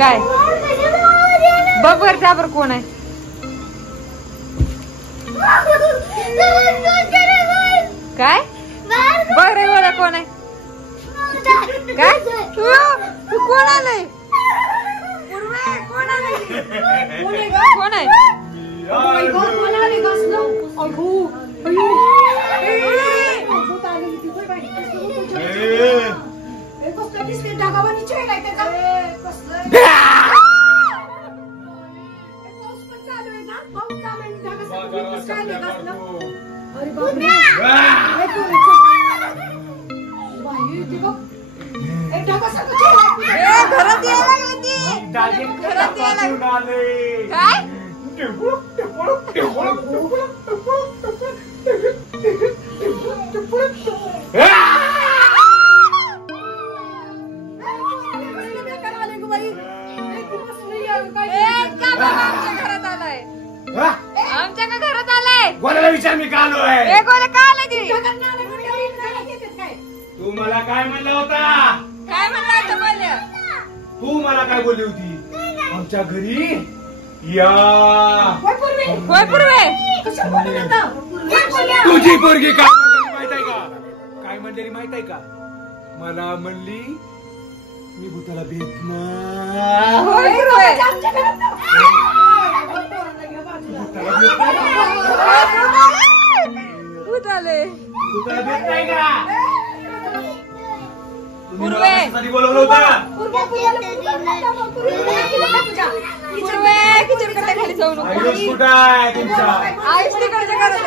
काय बघ बर त्यावर कोण आहे काय बघ रे बोला कोण आहे काय तू कोण आलंय कोण आलंय कोण आहे घरात काय आमच्या घरात आलाय कोणाला विचार मी का आलोय गोल्या का आलाय तू मला काय म्हणला होता काय म्हणला बोलल्या तू मला काय बोलली होती आमच्या घरी या होय पूर्वे तुझी पोरगी काय म्हणलेली माहित आहे का काय म्हणलेली माहित आहे का मला म्हणली मी भूताला भेट भूत आले भूताला भेट नाही का पूर्वे बोलवलं होतं पूर्वे किचन कडे खाली जाऊ नको आयुष कुठं आहे तुमचा आयुष तिकडच्या घरात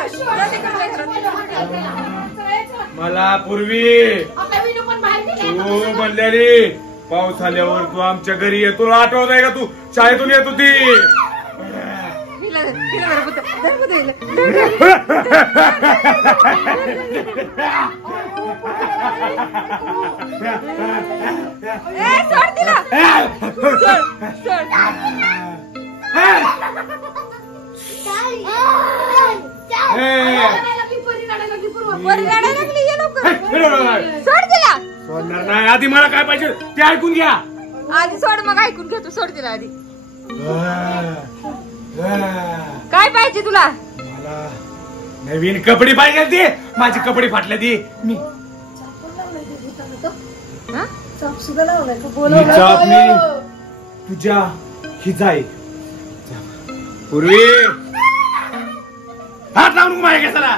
मला पूर्वी तू म्हणलेली पाऊस आल्यावर तू आमच्या घरी ये तुला आठवत आहे का तू शाळेतून येत होती सोड तिला सोड सोड तिला सोडणार नाही आधी मला काय पाहिजे ते ऐकून घ्या आधी सोड मग ऐकून घेतो सोड तिला आधी काय पाहिजे तुला मला नवीन कपडे पाहिजे ते माझे कपडे फाटले ते मी तुझ्या हिचा आहे पूर्वी हात लावून माझ्या केसाला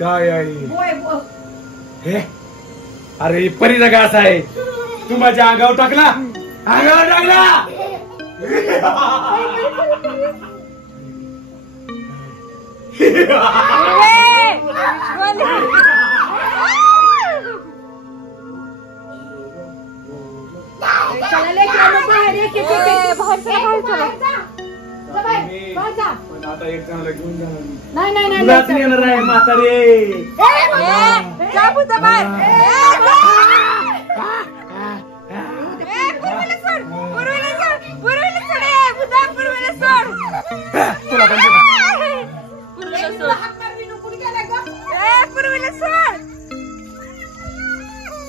काय आहे हे अरे परीचा घास आहे तू माझ्या अंगावर टाकला अंगावर टाकला आता एक चांगलं घेऊन जाणार येणार आहे म्हातारे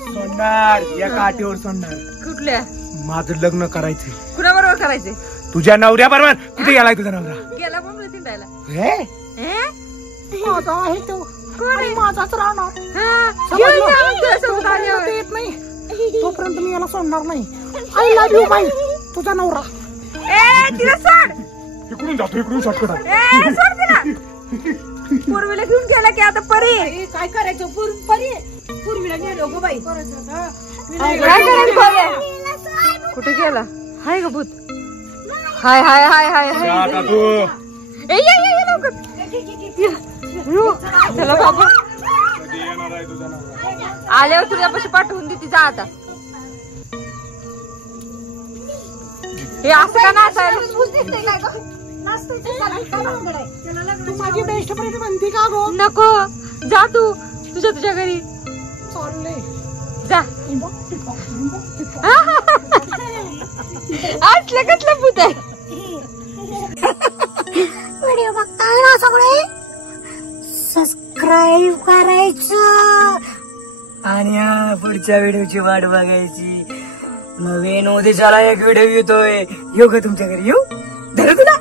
सोडणार या काठीवर सोडणार कुठल्या माझं लग्न करायचंय कुणाबरोबर करायचे तुझ्या नवऱ्या बरोबर कुठे गेलाय तुझा नवरा गेला पण तिंडायला माझा आहे तो माझाच राहणार येत नाही तोपर्यंत मी याला सोडणार नाही आय लव्ह यू बाई तुझा नवरा तिला सोड इकडून जातो इकडून शॉर्टकट सोड तिला पूर्वीला घेऊन गेला की आता परी काय करायचं परी पूर्वीला गेलो गो बाई काय करायचं कुठे गेला हाय ग भूत हाय हाय हाय हाय हाय आता तू लवकर चला बाबा कधी येणार आहे तुझा नवरा आल्यावर तुझ्यापाशी पाठवून देते जा आता हे असं का नाचायला तू माझी बेस्ट फ्रेंड म्हणते का गो नको जा तू तुझ्या घरी जा असलं कसलं भूत आहे व्हिडिओ बघताय ना सगळे सबस्क्राईब करायचं आणि पुढच्या व्हिडिओची वाट बघायची. नवीन उद्याच्याला एक व्हिडिओ येतोय. येऊ का तुमच्या घरी? येऊ धरू तुला.